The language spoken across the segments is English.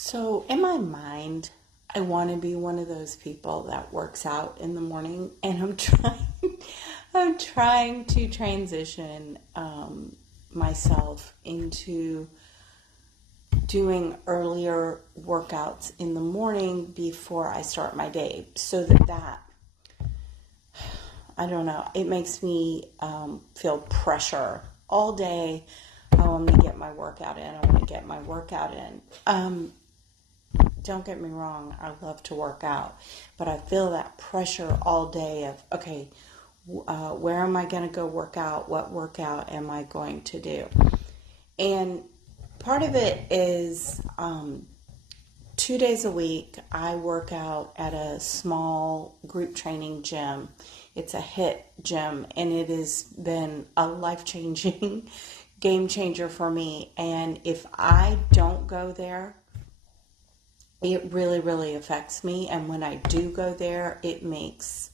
So in my mind, I want to be one of those people that works out in the morning, and I'm trying to transition myself into doing earlier workouts in the morning before I start my day, so that I don't know, it makes me feel pressure all day. Oh, I'm going to get my workout in. I want to get my workout in. Don't get me wrong, I love to work out, but I feel that pressure all day of, okay, where am I going to go work out? What workout am I going to do? And part of it is 2 days a week, I work out at a small group training gym. It's a Hiit gym, and it has been a life-changing game changer for me. And if I don't go there, it really, really affects me. And when I do go there, it makes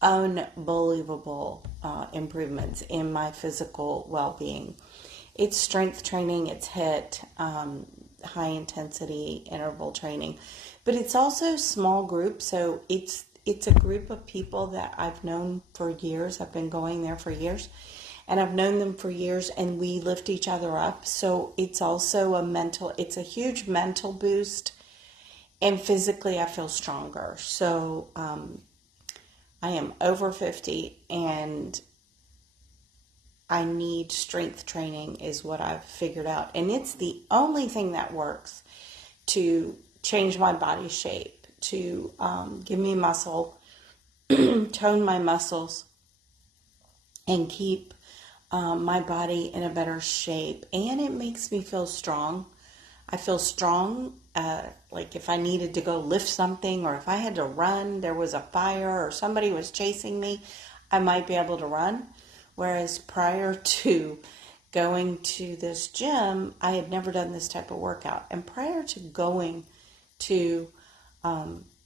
unbelievable improvements in my physical well-being. It's strength training, it's HIIT, high intensity interval training, but it's also small group. So it's a group of people that I've known for years. I've been going there for years, and I've known them for years, and we lift each other up. So it's also it's a huge mental boost, and physically I feel stronger. So I am over 50, and I need strength training is what I've figured out. And it's the only thing that works to change my body shape, to give me muscle, tone my muscles, and keep my body in a better shape. And it makes me feel strong. I feel strong, like if I needed to go lift something, or if I had to run, there was a fire or somebody was chasing me, I might be able to run. Whereas prior to going to this gym, I had never done this type of workout. And prior to going to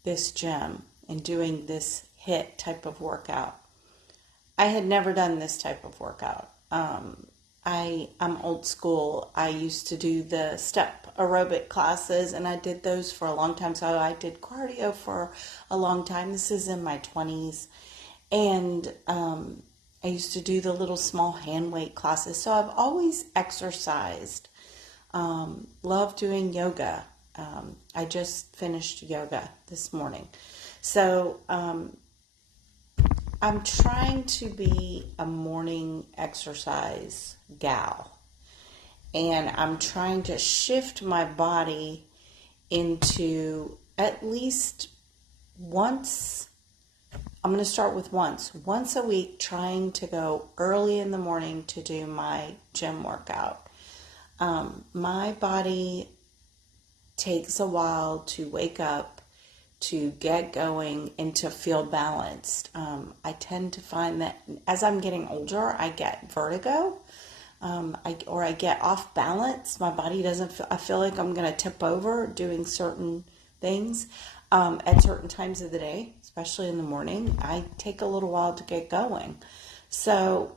this gym and doing this HIIT type of workout, I had never done this type of workout. I'm old school. I used to do the step aerobic classes, and I did those for a long time. So I did cardio for a long time. This is in my 20s. And I used to do the little small hand weight classes. So I've always exercised. Love doing yoga. I just finished yoga this morning. So I'm trying to be a morning exercise gal. And I'm trying to shift my body into at least once. I'm going to start with once a week, trying to go early in the morning to do my gym workout. My body takes a while to wake up, to get going, and to feel balanced. I tend to find that as I'm getting older, I get vertigo, I get off balance. My body I feel like I'm going to tip over doing certain things at certain times of the day, especially in the morning. I take a little while to get going. So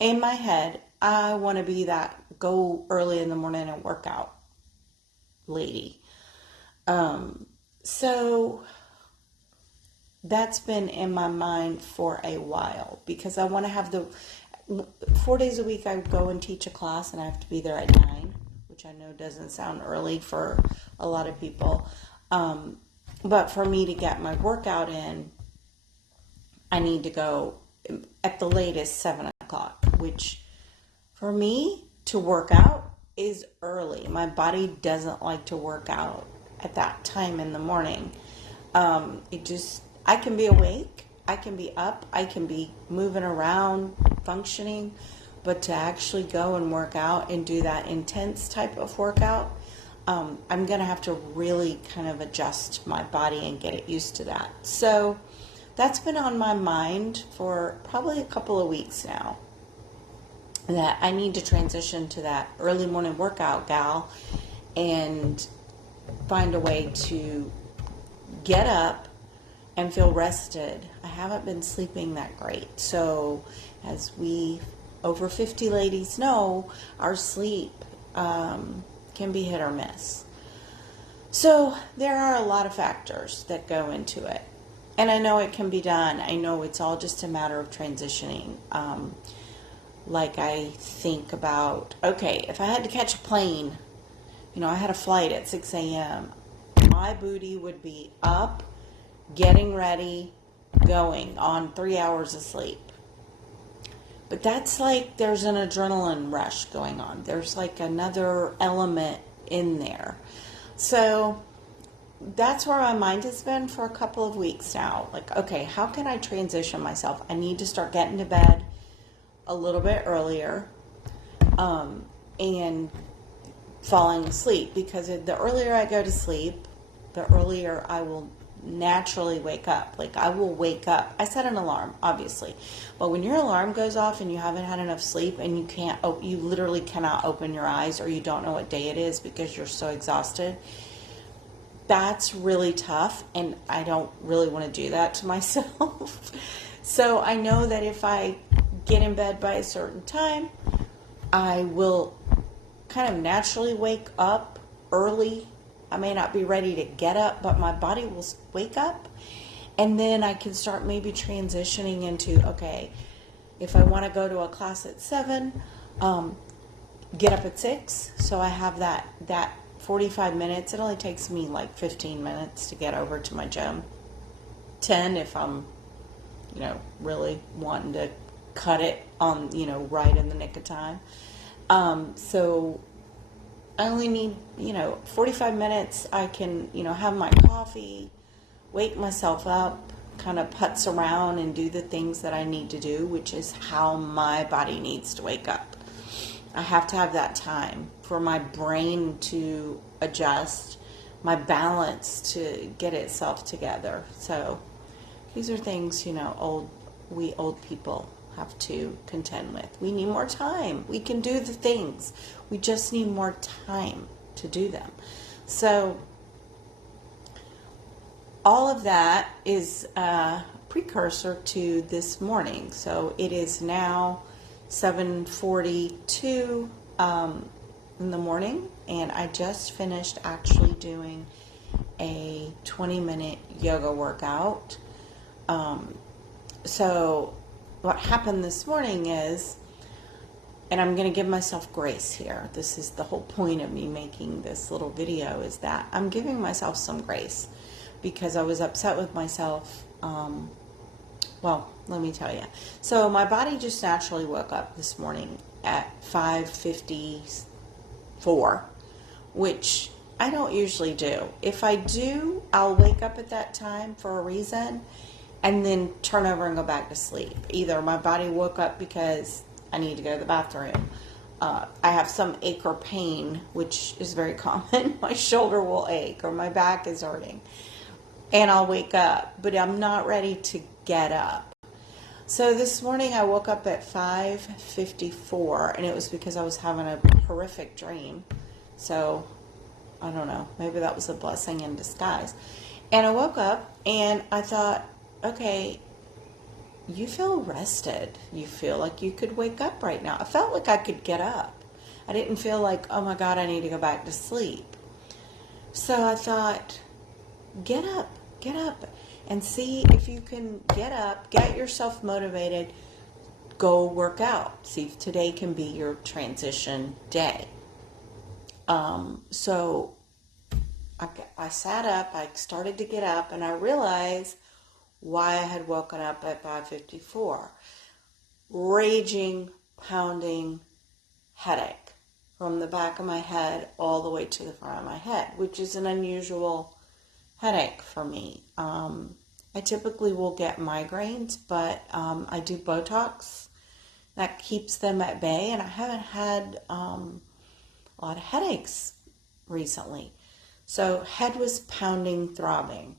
in my head, I want to be that go early in the morning and work out lady. So that's been in my mind for a while, because I want to have 4 days a week I go and teach a class, and I have to be there at 9, which I know doesn't sound early for a lot of people. But for me to get my workout in, I need to go at the latest 7 o'clock, which for me to work out is early. My body doesn't like to work out at that time in the morning. I can be awake, I can be up, I can be moving around, functioning, but to actually go and work out and do that intense type of workout, I'm going to have to really kind of adjust my body and get it used to that. So that's been on my mind for probably a couple of weeks now, that I need to transition to that early morning workout gal and find a way to get up and feel rested. I haven't been sleeping that great. So as we over 50 ladies know, our sleep can be hit or miss. So there are a lot of factors that go into it. And I know it can be done. I know it's all just a matter of transitioning. Like I think about, okay, if I had to catch a plane, I had a flight at 6 a.m., my booty would be up, getting ready, going on 3 hours of sleep. But that's like there's an adrenaline rush going on. There's like another element in there. So that's where my mind has been for a couple of weeks now. Like, okay, how can I transition myself? I need to start getting to bed a little bit earlier and falling asleep, because the earlier I go to sleep, the earlier I will naturally wake up. Like, I will wake up. I set an alarm, obviously, but when your alarm goes off and you haven't had enough sleep and you literally cannot open your eyes, or you don't know what day it is because you're so exhausted, that's really tough, and I don't really want to do that to myself. So I know that if I get in bed by a certain time, I will kind of naturally wake up early. I may not be ready to get up, but my body will wake up. And then I can start maybe transitioning into, okay, if I want to go to a class at 7, get up at 6. So I have that 45 minutes. It only takes me like 15 minutes to get over to my gym. 10 if I'm, really wanting to cut it on, right in the nick of time. So I only need, 45 minutes. I can, have my coffee, wake myself up, kind of putz around and do the things that I need to do, which is how my body needs to wake up. I have to have that time for my brain to adjust, my balance to get itself together. So these are things, we old people have to contend with. We need more time. We can do the things. We just need more time to do them. So all of that is a precursor to this morning. So it is now 7:42 in the morning, and I just finished actually doing a 20-minute yoga workout. So what happened this morning is, and I'm going to give myself grace here. This is the whole point of me making this little video, is that I'm giving myself some grace because I was upset with myself. Well, let me tell you. So my body just naturally woke up this morning at 5:54, which I don't usually do. If I do, I'll wake up at that time for a reason and then turn over and go back to sleep. Either my body woke up because I need to go to the bathroom. I have some ache or pain, which is very common. My shoulder will ache or my back is hurting. And I'll wake up, but I'm not ready to get up. So this morning I woke up at 5:54, and it was because I was having a horrific dream. So I don't know, maybe that was a blessing in disguise. And I woke up and I thought, okay, you feel rested. You feel like you could wake up right now. I felt like I could get up. I didn't feel like, oh my God, I need to go back to sleep. So I thought, get up and see if you can get up, get yourself motivated, go work out. See if today can be your transition day. So I sat up, I started to get up, and I realized why I had woken up at 5:54. Raging, pounding headache from the back of my head all the way to the front of my head, which is an unusual headache for me. I typically will get migraines, but I do Botox. That keeps them at bay, and I haven't had a lot of headaches recently. So head was pounding, throbbing.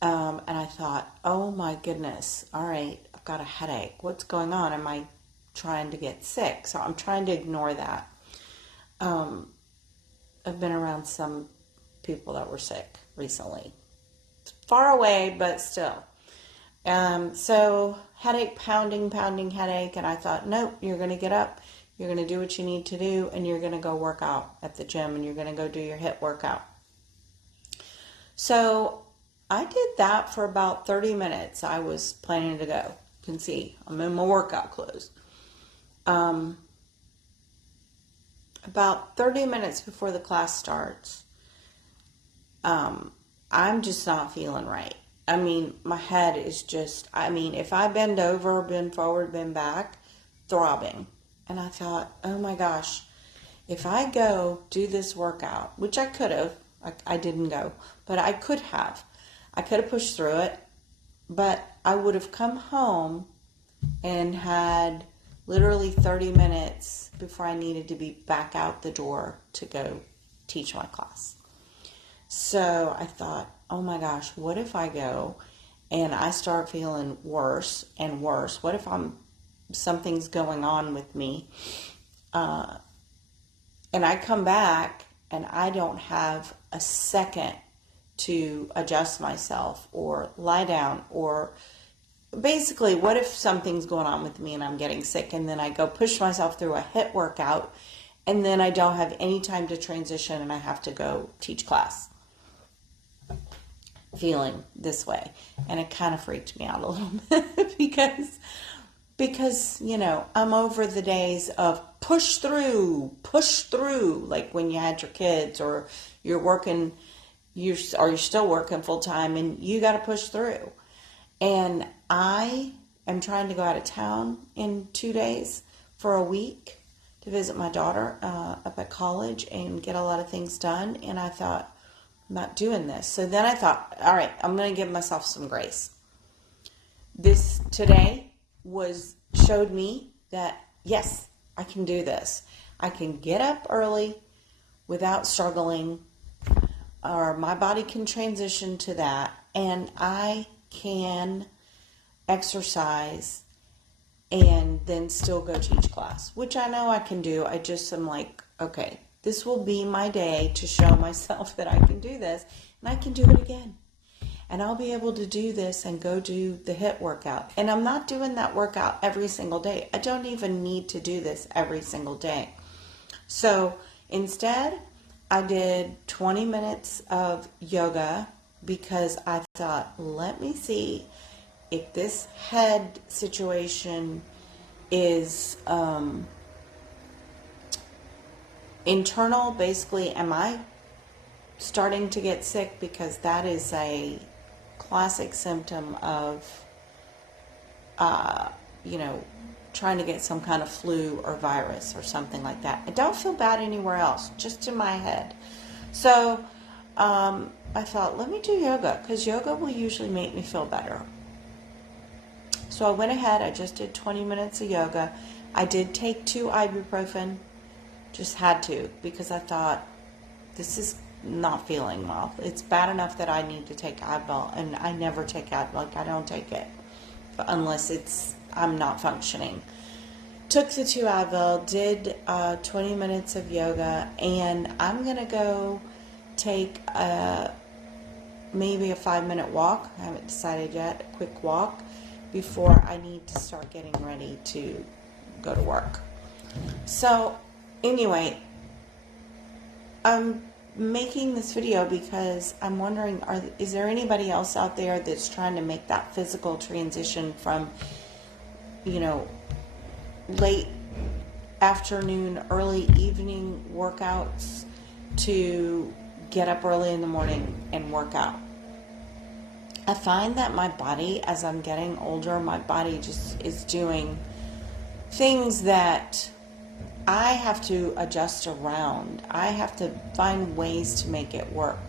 And I thought, oh my goodness, all right, I've got a headache. What's going on? Am I trying to get sick? So I'm trying to ignore that. I've been around some people that were sick recently. Far away, but still. So headache, pounding headache. And I thought, nope, you're going to get up. You're going to do what you need to do, and you're going to go work out at the gym, and you're going to go do your HIIT workout. So I did that for about 30 minutes. I was planning to go. You can see I'm in my workout clothes. About 30 minutes before the class starts, I'm just not feeling right. I mean, my head is just, if I bend over, bend forward, bend back, throbbing. And I thought, oh my gosh, if I go do this workout, which I could have, I didn't go, but I could have. I could have pushed through it, but I would have come home and had literally 30 minutes before I needed to be back out the door to go teach my class. So I thought, oh my gosh, what if I go and I start feeling worse and worse? What if something's going on with me? And I come back and I don't have a second to adjust myself or lie down, or basically, what if something's going on with me and I'm getting sick, and then I go push myself through a HIIT workout, and then I don't have any time to transition and I have to go teach class? Feeling this way. And it kind of freaked me out a little bit because, I'm over the days of push through, like when you had your kids, or you're still working full time and you got to push through. And I am trying to go out of town in 2 days for a week to visit my daughter up at college and get a lot of things done. And I thought, I'm not doing this. So then I thought, all right, I'm going to give myself some grace. This today showed me that, yes, I can do this. I can get up early without struggling, or my body can transition to that, and I can exercise and then still go teach class, which I know I can do. I just am like, okay, this will be my day to show myself that I can do this, and I can do it again. And I'll be able to do this and go do the HIIT workout. And I'm not doing that workout every single day. I don't even need to do this every single day. So instead, I did 20 minutes of yoga because I thought, let me see if this head situation is internal. Basically, am I starting to get sick? Because that is a classic symptom of, trying to get some kind of flu or virus or something like that. I don't feel bad anywhere else, just in my head. So I thought, let me do yoga, because yoga will usually make me feel better. So I went ahead, I just did 20 minutes of yoga. I did take 2 ibuprofen, just had to, because I thought, this is not feeling well. It's bad enough that I need to take Advil, and I never take Advil. Like, I don't take it unless I'm not functioning. Took the 2 Advil, did 20 minutes of yoga, and I'm going to go take maybe a 5-minute walk. I haven't decided yet. A quick walk before I need to start getting ready to go to work. So anyway, I'm making this video because I'm wondering, is there anybody else out there that's trying to make that physical transition from, late afternoon, early evening workouts to get up early in the morning and work out? I find that my body, as I'm getting older, my body just is doing things that I have to adjust around. I have to find ways to make it work.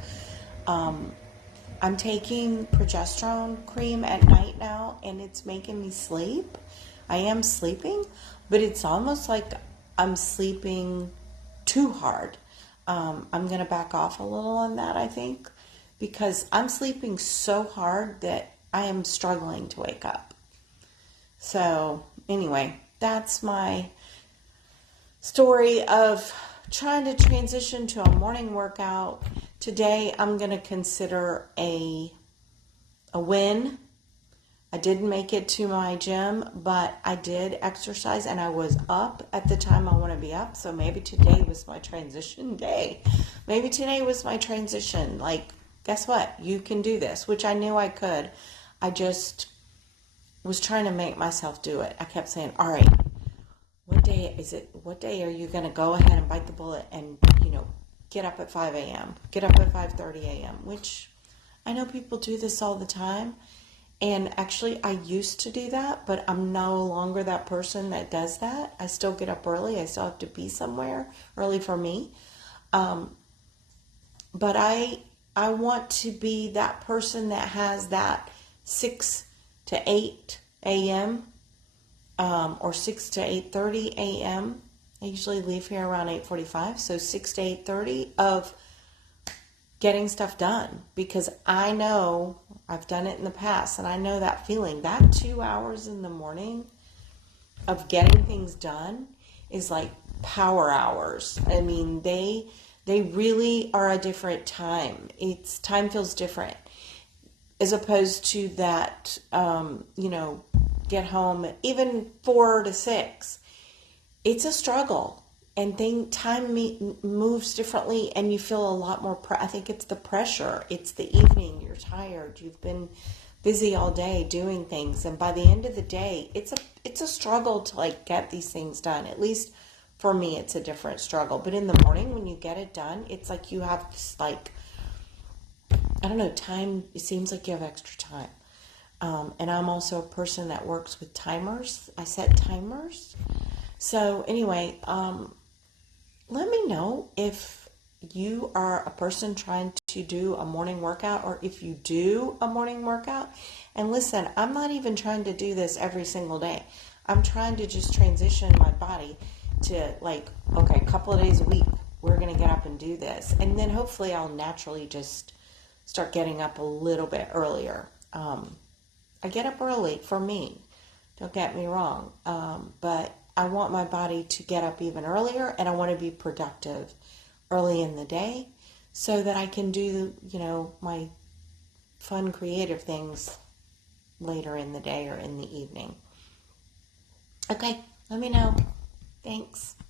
I'm taking progesterone cream at night now, and it's making me sleep. I am sleeping, but it's almost like I'm sleeping too hard. I'm going to back off a little on that, I think, because I'm sleeping so hard that I am struggling to wake up. So anyway, that's my story of trying to transition to a morning workout. Today I'm going to consider a win. I didn't make it to my gym, but I did exercise and I was up at the time I want to be up. So maybe today was my transition day. Maybe today was my transition. Like, guess what? You can do this, which I knew I could. I just was trying to make myself do it. I kept saying, all right, what day is it? What day are you going to go ahead and bite the bullet and, get up at 5 a.m., get up at 5:30 a.m., which I know people do this all the time. And actually, I used to do that, but I'm no longer that person that does that. I still get up early. I still have to be somewhere early for me. But I want to be that person that has that 6 to 8 a.m. Or 6 to 8:30 a.m. I usually leave here around 8:45, so 6 to 8:30 of getting stuff done, because I know I've done it in the past and I know that feeling. That 2 hours in the morning of getting things done is like power hours. I mean, they really are a different time. Time feels different as opposed to that, get home even 4 to 6. It's a struggle, and time moves differently, and you feel a lot more. I think it's the pressure. It's the evening. You're tired. You've been busy all day doing things, and by the end of the day, it's a struggle to get these things done. At least for me, it's a different struggle. But in the morning, when you get it done, it's like you have this I don't know, time. It seems like you have extra time. And I'm also a person that works with timers. I set timers. So anyway, let me know if you are a person trying to do a morning workout, or if you do a morning workout. And listen, I'm not even trying to do this every single day. I'm trying to just transition my body to okay, a couple of days a week, we're going to get up and do this. And then hopefully I'll naturally just start getting up a little bit earlier. I get up early for me, don't get me wrong, but I want my body to get up even earlier, and I want to be productive early in the day so that I can do, my fun, creative things later in the day or in the evening. Okay, let me know. Thanks.